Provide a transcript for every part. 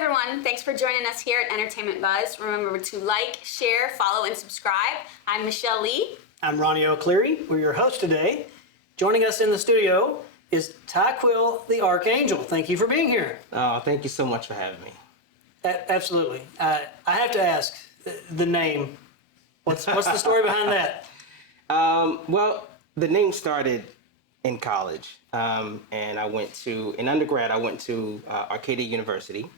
everyone. Thanks for joining us here at Entertainment Buzz. Remember to like, share, follow, and subscribe. I'm Michelle Lea. I'm Ronnie Cleary. We're your host today. Joining us in the studio is Teyquil the Archangel. Thank you for being here. Oh, thank you so much for having me. Absolutely. I have to ask the name. What's the story behind that? Well, the name started in college, and in undergrad, I went to Arcadia University,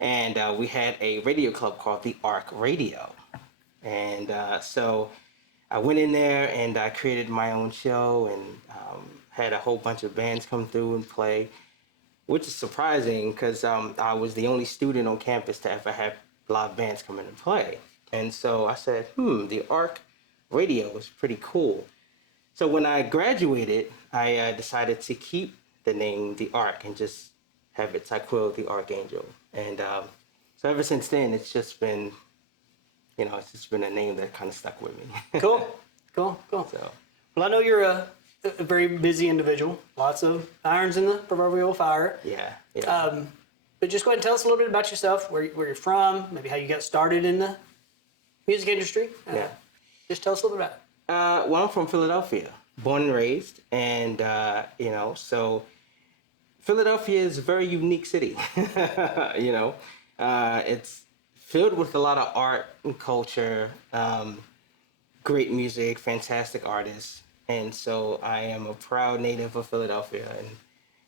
and we had a radio club called the Arc Radio. And so I went in there and I created my own show and had a whole bunch of bands come through and play, which is surprising because I was the only student on campus to ever have live bands come in and play. And so I said, the Arc Radio is pretty cool. So when I graduated, I decided to keep the name The Arc and just have it Teyquil the Archangel. And so ever since then, it's just been a name that kind of stuck with me. Cool. So. Well, I know you're a very busy individual. Lots of irons in the proverbial fire. Yeah. But just go ahead and tell us a little bit about yourself, where you're from, maybe how you got started in the music industry. Just tell us a little bit about it. Well, I'm from Philadelphia, born and raised, and so Philadelphia is a very unique city. It's filled with a lot of art and culture, great music, fantastic artists, and so I am a proud native of Philadelphia and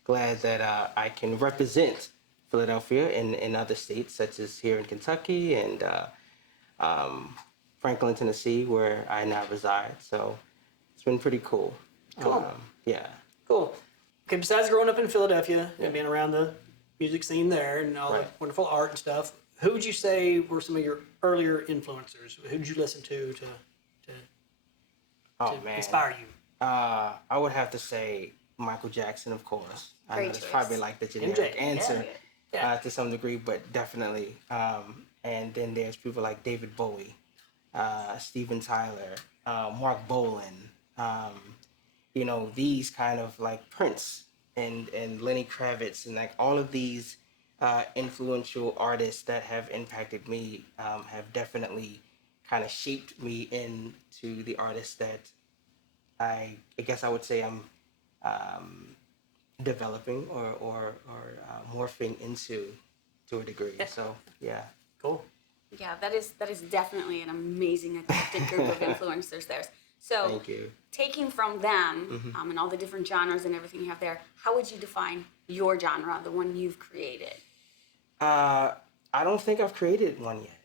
glad that I can represent Philadelphia in other states, such as here in Kentucky and Franklin, Tennessee, where I now reside. So it's been pretty cool. Cool. Cool. Okay, besides growing up in Philadelphia and being around the music scene there and all the wonderful art and stuff, who would you say were some of your earlier influencers? Who did you listen to inspire you? I would have to say Michael Jackson, of course. I know it's probably like the generic answer to some degree, but definitely. And then there's people like David Bowie, Steven Tyler, Mark Bolan, these kind of like Prince and Lenny Kravitz and like all of these influential artists that have impacted me have definitely kind of shaped me into the artist that I guess I would say I'm developing or morphing into to a degree. So yeah. Cool. Yeah, that is definitely an amazing eclectic group of influencers there. So thank you. Taking from them and all the different genres and everything you have there, how would you define your genre, the one you've created? I don't think I've created one yet.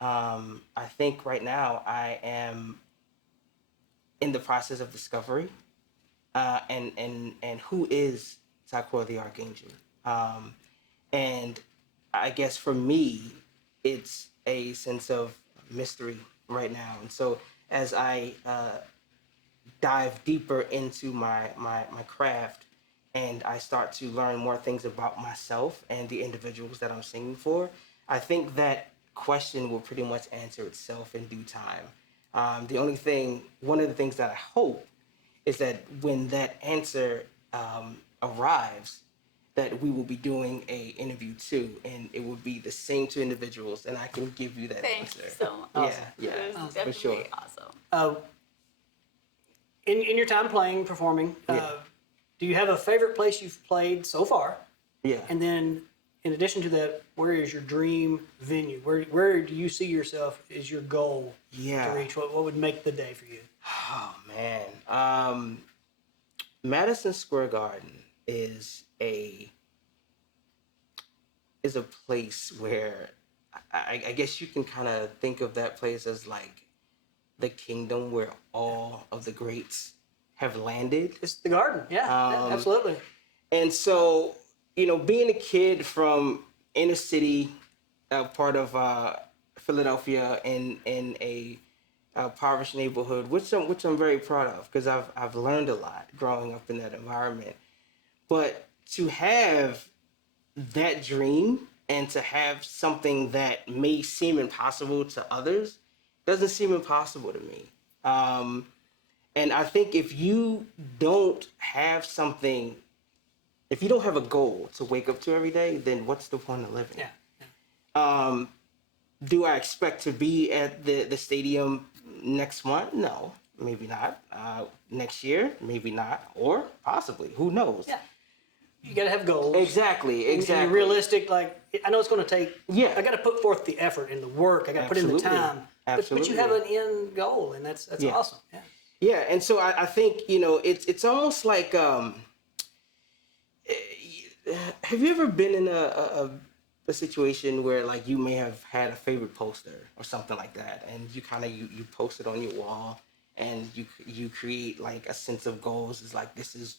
I think right now I am in the process of discovery, and who is Teyquil the Archangel. And I guess for me, it's a sense of mystery right now. And so as I dive deeper into my craft and I start to learn more things about myself and the individuals that I'm singing for, I think that question will pretty much answer itself in due time. One of the things that I hope is that when that answer arrives, that we will be doing a interview too, and it will be the same two individuals, and I can give you that answer. Thank you so much. Yeah, definitely for sure. Awesome. In your time performing, do you have a favorite place you've played so far? Yeah. And then, in addition to that, where is your dream venue? Where do you see yourself as your goal to reach? What would make the day for you? Oh man, Madison Square Garden is a place where I guess you can kind of think of that place as like the kingdom where all of the greats have landed. It's the Garden, absolutely. And so, being a kid from inner city, part of Philadelphia, in a impoverished neighborhood, which I'm very proud of because I've learned a lot growing up in that environment. But to have that dream and to have something that may seem impossible to others doesn't seem impossible to me. And I think if you don't have something, if you don't have a goal to wake up to every day, then what's the point of living? Yeah. Do I expect to be at the stadium next month? No, maybe not. Next year, maybe not, or possibly. Who knows? Yeah. You got to have goals. Exactly. And you're realistic. Like, I know it's going to take. Yeah. I got to put forth the effort and the work. I got to put in the time. Absolutely. But you have an end goal, and that's awesome. Yeah. Yeah, and so I think it's almost like have you ever been in a situation where like you may have had a favorite poster or something like that, and you kind of you post it on your wall, and you create like a sense of goals. It's like, this is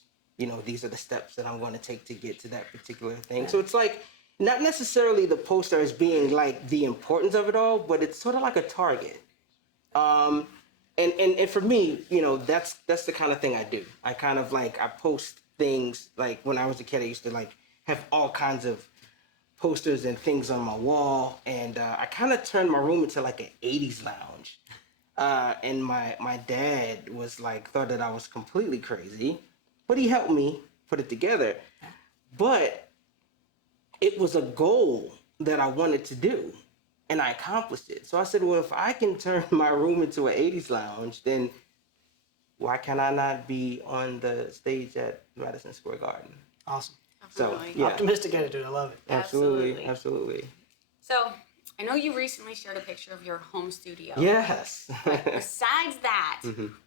these are the steps that I'm going to take to get to that particular thing. Yeah. So it's like not necessarily the poster as being like the importance of it all, but it's sort of like a target. And for me, that's the kind of thing I do. I kind of like, I post things like when I was a kid, I used to like have all kinds of posters and things on my wall. And I kind of turned my room into like an 80s lounge. And my dad was like, thought that I was completely crazy, but he helped me put it together. But it was a goal that I wanted to do. And I accomplished it. So I said, well, if I can turn my room into an 80s lounge, then why can I not be on the stage at Madison Square Garden? Awesome. Absolutely. So, yeah. Optimistic attitude. I love it. Absolutely. So, I know you recently shared a picture of your home studio. Yes. But besides that,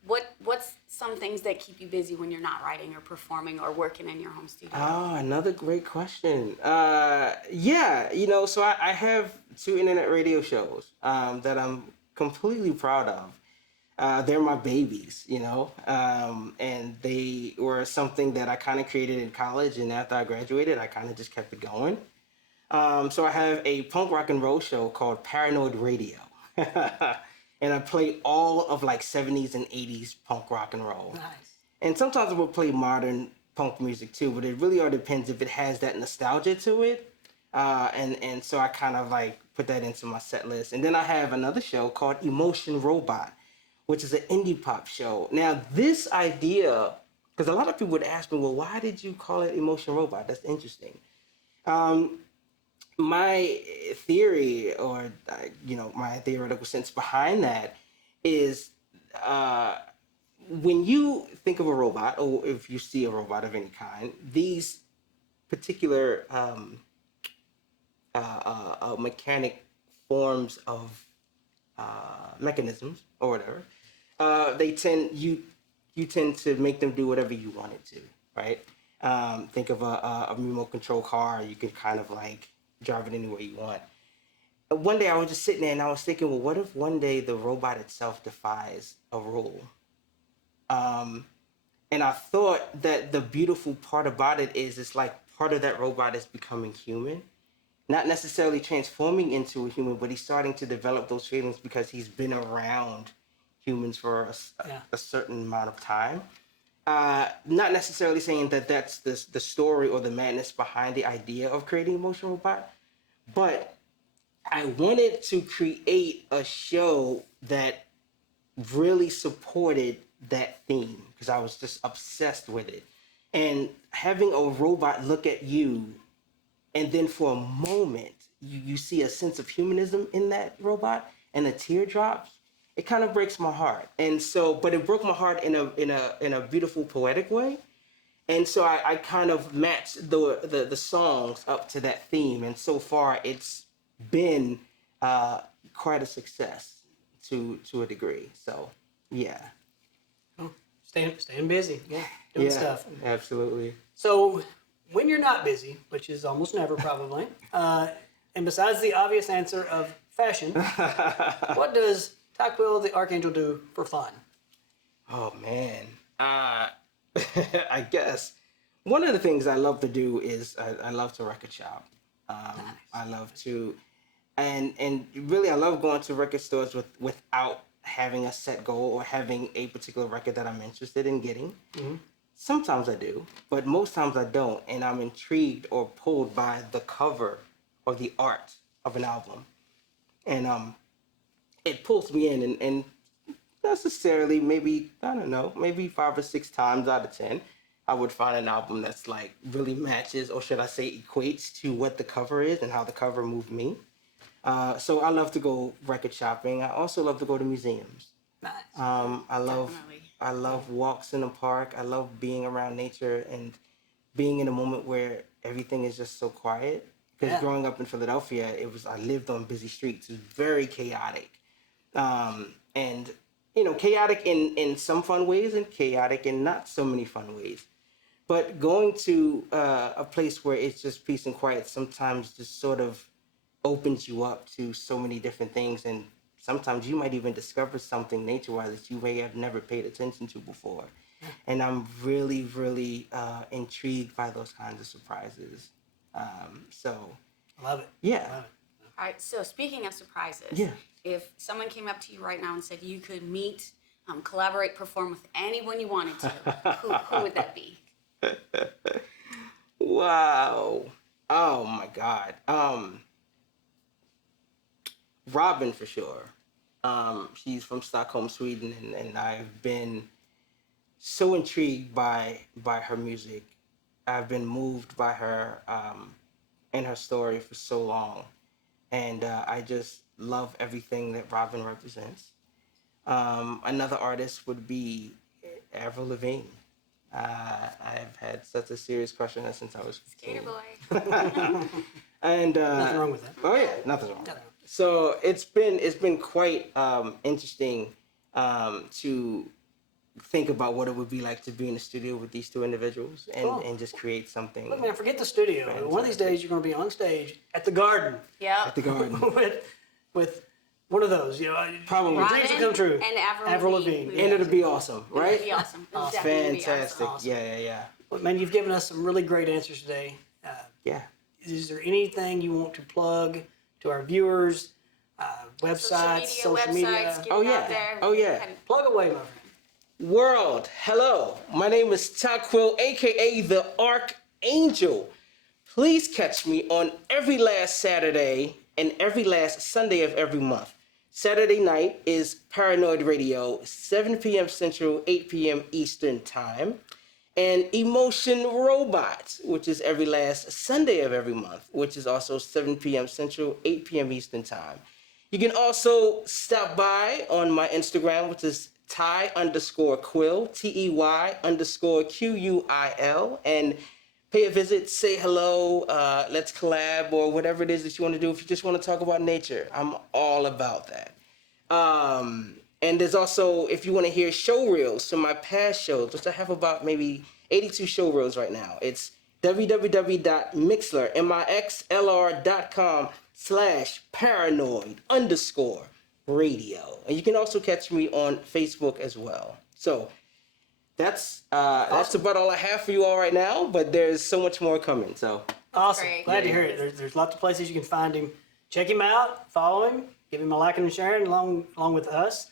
what's some things that keep you busy when you're not writing or performing or working in your home studio? Oh, another great question. So I have 2 internet radio shows that I'm completely proud of. They're my babies, and they were something that I kind of created in college, and after I graduated, I kind of just kept it going. So I have a punk rock and roll show called Paranoid Radio. And I play all of like 70s and 80s punk rock and roll. Nice. And sometimes I will play modern punk music too, but it really all depends if it has that nostalgia to it. And so I kind of like put that into my set list. And then I have another show called Emotion Robot, which is an indie pop show. Now this idea, because a lot of people would ask me, well, why did you call it Emotion Robot? That's interesting. My theory, or my theoretical sense behind that is when you think of a robot, or if you see a robot of any kind, these particular mechanic forms of mechanisms or whatever, you tend to make them do whatever you want it to, right? Think of a remote control car. You can kind of like drive it any way you want. One day I was just sitting there and I was thinking, well, what if one day the robot itself defies a rule? And I thought that the beautiful part about it is it's like part of that robot is becoming human. Not necessarily transforming into a human, but he's starting to develop those feelings because he's been around humans for a certain amount of time. Not necessarily saying that that's the story or the madness behind the idea of creating Emotion Robot, but I wanted to create a show that really supported that theme because I was just obsessed with it. And having a robot look at you, and then for a moment, you see a sense of humanism in that robot, and a tear drops. It kind of breaks my heart. And so, but it broke my heart in a beautiful, poetic way. And so I kind of matched the songs up to that theme. And so far, it's been quite a success to a degree. So, yeah. Oh, staying busy. Yeah. Doing stuff. Absolutely. So, when you're not busy, which is almost never probably, and besides the obvious answer of fashion, what does Teyquil the Archangel do for fun? Oh man, I guess one of the things I love to do is I love to record shop. Nice. I love to, and really I love going to record stores without having a set goal or having a particular record that I'm interested in getting. Mm-hmm. Sometimes I do, but most times I don't, and I'm intrigued or pulled by the cover or the art of an album, and it pulls me in, and necessarily maybe, I don't know, maybe 5 or 6 times out of 10, I would find an album that's like really matches, or should I say equates to what the cover is and how the cover moved me. So I love to go record shopping. I also love to go to museums. Nice. Definitely. I love walks in the park. I love being around nature and being in a moment where everything is just so quiet. Because Yeah. growing up in Philadelphia, I lived on busy streets. It was very chaotic. And chaotic in some fun ways and chaotic in not so many fun ways. But going to a place where it's just peace and quiet sometimes just sort of opens you up to so many different things, and sometimes you might even discover something nature-wise that you may have never paid attention to before. And I'm really, really intrigued by those kinds of surprises. So, Love it. yeah. Love it. All right, so speaking of surprises, Yeah. if someone came up to you right now and said you could meet, collaborate, perform with anyone you wanted to, who would that be? Wow. Oh my God. Robin for sure. She's from Stockholm, Sweden, and I've been so intrigued by her music. I've been moved by her and her story for so long, and I just love everything that Robin represents. Another artist would be Avril Lavigne. I've had such a serious crush on her since I was 15. Skater boy. And Nothing wrong with that. oh yeah, nothing wrong. So it's been quite interesting to think about what it would be like to be in the studio with these two individuals and, Cool. and just create something Look, man, forget the studio. One of these days, you're going to be on stage at the Garden Yeah. at the garden. with one of those. Probably. Your dreams will come true. And Avril Lavigne. And it'll be awesome, right? It'd be awesome. It'd definitely be Fantastic. awesome. Yeah. Well, man, you've given us some really great answers today. Yeah. Is there anything you want to plug to our viewers? Websites, social media? websites, get Oh, it yeah. out there. Oh, yeah. Kind of- Plug away, my friend. World, hello. My name is Teyquil, aka the Archangel. Please catch me on every last Saturday and every last Sunday of every month. Saturday night is Paranoid Radio, 7 p.m. Central, 8 p.m. Eastern Time. And Emotion Robots, which is every last Sunday of every month, which is also 7 p.m. Central, 8 p.m. Eastern Time. You can also stop by on my Instagram, which is Ty_Quill, TEY_QUIL, and pay a visit, say hello, let's collab, or whatever it is that you want to do. If you just want to talk about nature, I'm all about that. And there's also, if you want to hear show reels from my past shows, which I have about maybe 82 show reels right now, it's www.mixlr.com/paranoid_radio. And you can also catch me on Facebook as well. So that's about all I have for you all right now, but there's so much more coming. So Awesome. Great. Glad to hear it. There's lots of places you can find him. Check him out, follow him, give him a like and a share along with us.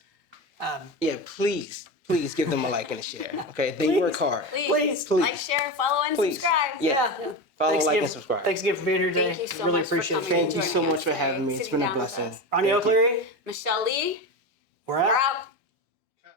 yeah, please give them a like and a share. Okay, they work hard. Please, Please. like, share, follow, and Please. subscribe. Yeah. Follow, Thanks like, again, and subscribe. Thanks again for being here today. Thank you so really much for appreciate coming it. Thank you so joining much us for today, having me. It's sitting been a down with blessing. us. Ronnie Thank you. O'Cleary, Michelle Lea, we're out. we're out.